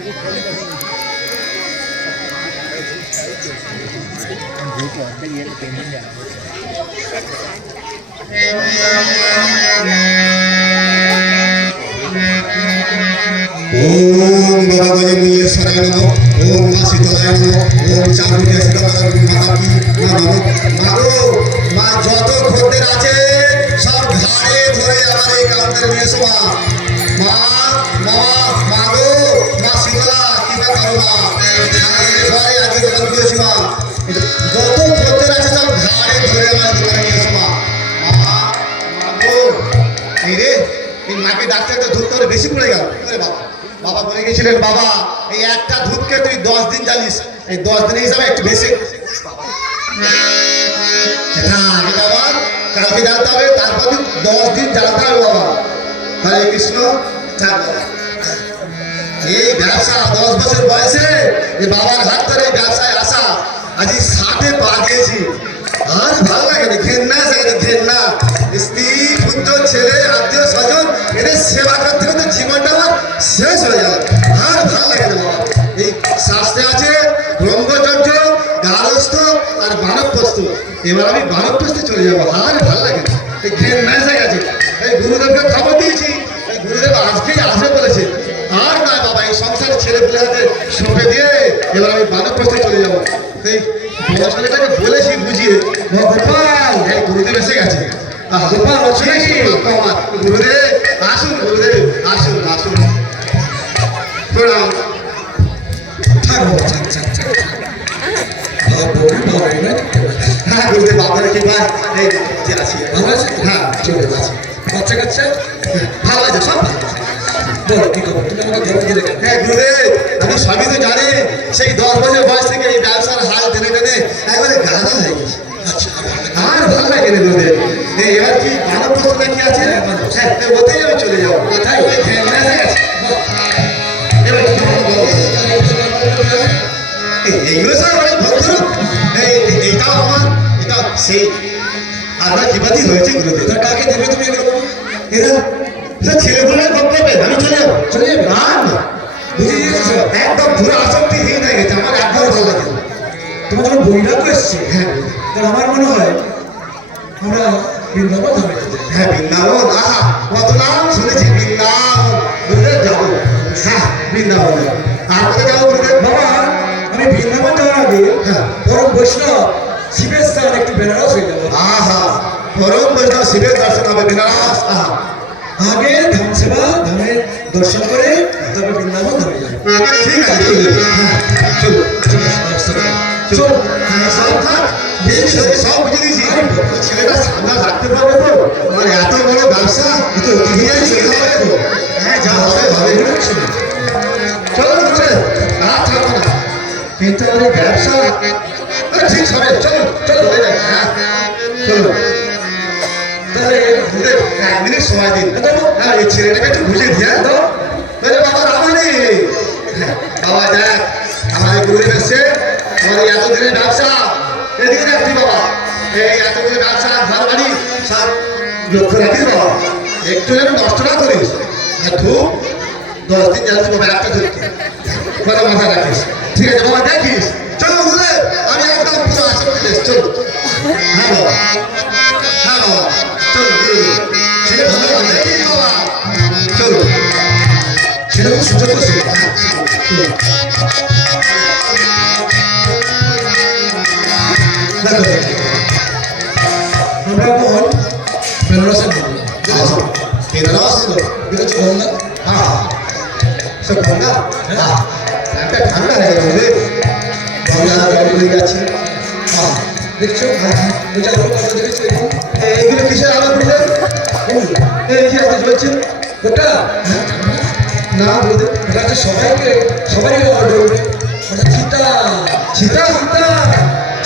ओम बाबा मुल्लेश्वराय नमः ओम मां शीतलाय नमः ओम चामुंडा शीतला माता की नमः मागो मां যত খদ্দের আছে সব ঘাড়ে ধরে আমার এই কাউন্টারে নিয়ে এসো মা মাগো মা शीतला কিবা করো মা ঘরে আগে দোকান দিয়েছি মা যত খদ্দের আছে সব ঘাড়ে ধরে আমার দোকানে নিয়ে এসো মা মাগো এই রে এই মাকে ডাক্তারটা ধরতে বেশি পড়ে গেল আরে বাবা বাবা বলে গেছিলেন বাবা এই একটা দুধকে তুই 10 দিন জ্বালিস এই 10 দিনের হিসাবে একটু বেশি এটা বাবা কালকে জ্বালতে হবে তারপর 10 দিন জ্বালাতে হবে বাবা হরে কৃষ্ণ এই ব্যবসা 10 বছর বয়সে এই বাবার হাত ধরে ব্যবসায় আসা আজ 60-এ পা দিয়েছি আর ভালো লাগে না ঘেন্না সেখানে ঘেন্না স্ত্রী পুত্র ছেলে আত্মীয় স্বজন এদের সেবা করতে করতে জীবনটা আমার শেষ হয়ে যাবে আর ভালো লাগে না বাবা এই শাস্ত্রে আছে ব্রহ্মচর্য গারস্থ আর বানপ্রস্থ এবার আমি বানপ্রস্থে চলে যাবো আর ভালো লাগে না এই ঘেন্না এসে গেছে এই গুরুদেবকে খবর দিয়েছি এই গুরুদেব আজকেই আসবে বলেছে আর না বাবা এই সংসার ছেলে পেলে হাতে সঁপে দিয়ে এবার আমি বানপ্রস্থে চলে যাবো এই ছেলেটাকে বলেছি বুঝিয়ে গোপাল এই গুরুদেব এসে গেছে গোপাল গুরুদেব আসুন গুরুদেব আসুন আসুন প্রণাম হ্যাঁ গুরুদেব আপনারা কি ভাই এই যে আছি ভালো আছে হ্যাঁ চলে যাচ্ছে বাচ্চা কাচ্চা ভালো আছে সব বলো কি খবর তুমি আমাকে ধরে দিয়ে দেখো হ্যাঁ গুরুদেব আমি সবই তো জানি সেই 10 বছর বয়স থেকে এই ব্যবসার হাল টেনে টেনে একবারে গাধা হয়ে গেছে আর ভালো লাগে না গুরুদেব এবার কি মানব প্রশ্ন কি আছে হ্যাঁ ওতেই আমি চলে যাবো কোথায় এবার এইগুলো স্যার অনেক ভক্ত এইটাও আমার এটা সেই আপনার কিবাদি হয়েছে গুরুদেব তার কাকে দেবে তুমি এরা ছেলেগুলো ভোগ করবে আমি চলে যাবো চলে যাবে না না বুঝে গিয়েছো একদম পুরো আসক্তিহীন হয়ে গেছে আমার একদম ভালো লাগে তোমার যখন বৈরাগ্য এসছে হ্যাঁ তাহলে আমার মনে হয় আমরা বৃন্দাবন যাবে হ্যাঁ বৃন্দাবন আহা কত নাম শুনেছি বৃন্দাবন বুঝলে যাবো হ্যাঁ বৃন্দাবন আর কোথায় যাবো বুঝলে বাবা আমি বৃন্দাবন যাওয়ার আগে হ্যাঁ পরম বৈষ্ণব শিবের স্থান একটু বেনারস হয়ে যাবো আহা পরম বৈষ্ণব শিবের দর্শন হবে বেনারস আহা আগে ধাম সেবা ধামের দর্শন করে তবে বৃন্দাবন ধামে যাবো ঠিক আছে হ্যাঁ চলো চলো সব থাক সব বুঝে দিয়েছি ছেলেটা সামনে রাখতে পারবে তো আমার এত বড় ব্যবসা হ্যাঁ যা হবে হবে চলো আর থাকবো না কিন্তু আমার ব্যবসা ঠিক হবে চলো চলো হয়ে যাবে হ্যাঁ চলো তাহলে 1 মিনিট সময় দিন হ্যাঁ এই ছেলেটাকে একটু বুঝে দিয়ে বাবা রামানি বাবা দেখ আমাদের গুরুদেব এসছে আমাদের এতদিনের ব্যবসা এদিকে রাখছি বাবা এই এতদিনের ব্যবসা ঘর বাড়ি সব লক্ষ্য রাখিস বাবা একটু যেন নষ্ট না করিস আর ধূপ 10 দিন জ্বালিস বাবা একটা ধূপকে কথা মাথায় রাখিস ঠিক আছে বাবা দেখিস চলো গুরুদেব আমি একদম পুরো আসক্তি চলো হ্যাঁ বাবা হ্যাঁ বাবা চলো গুরুদেব ছেলে ভালো দেখিস বাবা চলো ছেলে খুব সুযোগ করছে আমরা এখন বেনারসে বেনারস বেরোচ্ছে গঙ্গা হ্যাঁ সব গঙ্গা হ্যাঁ একটা ঠান্ডা হয়ে গেছে গঙ্গা গাড়ি হয়ে যাচ্ছে হ্যাঁ দেখছো এইগুলো কিসের আলো করলে এই যে আওয়াজ হচ্ছে ওটা না বলতে এটা হচ্ছে সবাইকে অর্ডার করবে চিতা চিতা চিতা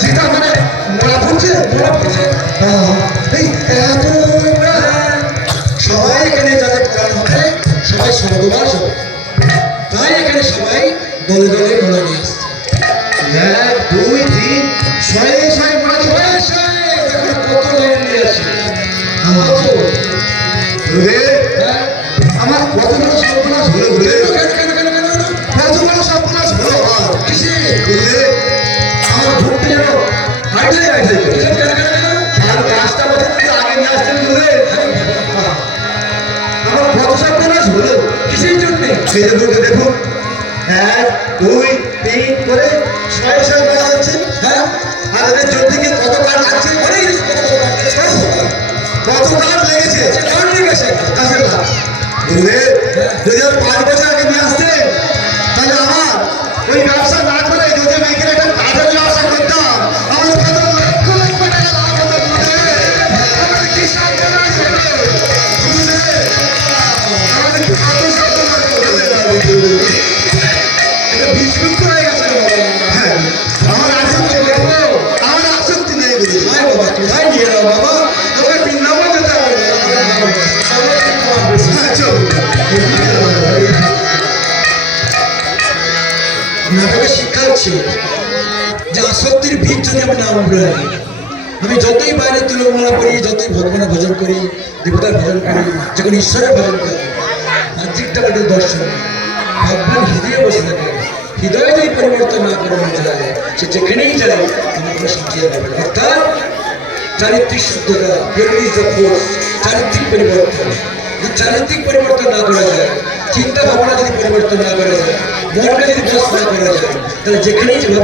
চিতা মানে মরা পড়ছে এই এত সবাই এখানে যাদের প্রাণ হবে সবাই স্বর্গবাস হবে তাই এখানে সবাই দলে দলে মনে নিয়ে আসছে 1 2 3 শয়ে মনে দেখুন কত লাইন নিয়ে আসছে আমার কতগুলো সর্বনাশ হলো কেন এই যে দুটো দেখুন, 1 2 3 করে 6 বলা হচ্ছে। হ্যাঁ, আর এদের জোর থেকে কত কাঠ লাগছে? অনেক কত কাঠ লেগেছে? কাঠ লেগেছে কাছের কাঠ। গুরুদেব, যদি আর 5 বছর আগে নিয়ে আসতেন, তাহলে আমার ওই ব্যবসা না করে যদি আমি এখানে একটা কাঠের ব্যবসা করতাম, আমার কত লক্ষ লক্ষ টাকা লাভ হতো। গুরুদেব, আমার কি সাধনা ছিল। গুরুদেব, আমার কত সাধনা ছিল। এটা বিস্মৃত হয়ে গেছে বাবা। হ্যাঁ, আমার আসক্তি বাবু, আমার আসক্তি নেই গুরুদেব। ভাই বাবা, কোথায় নিয়ে যাও বাবা? তোকে বৃন্দাবন যেতে হবে। হ্যাঁ, চল। নাটকে শিক্ষা হচ্ছে যে আসক্তির বীজ যদি আমি না উড়াই, আমি যতই বাইরে তুলমালা করি, যতই ভগবানের ভজন করি, দেবতার ভজন করি, যখন ঈশ্বরের ভজন করি, আত্মিকটা পেটে দর্শন ভগবান হৃদয়ে বসে থাকে। হৃদয়ে যদি পরিবর্তন না করানো যায়, সে যেখানেই যায় আমার কোনো শান্তি যাবে না। অর্থাৎ চারিত্রিক শুদ্ধতা, চারিত্রিক পরিবর্তন। যদি চারিত্রিক পরিবর্তন না করা যায়, চিন্তা ভাবনা যদি পরিবর্তন না করা যায়, মনকে যদি বস না করা যায়, তাহলে যেখানেই যেভাবে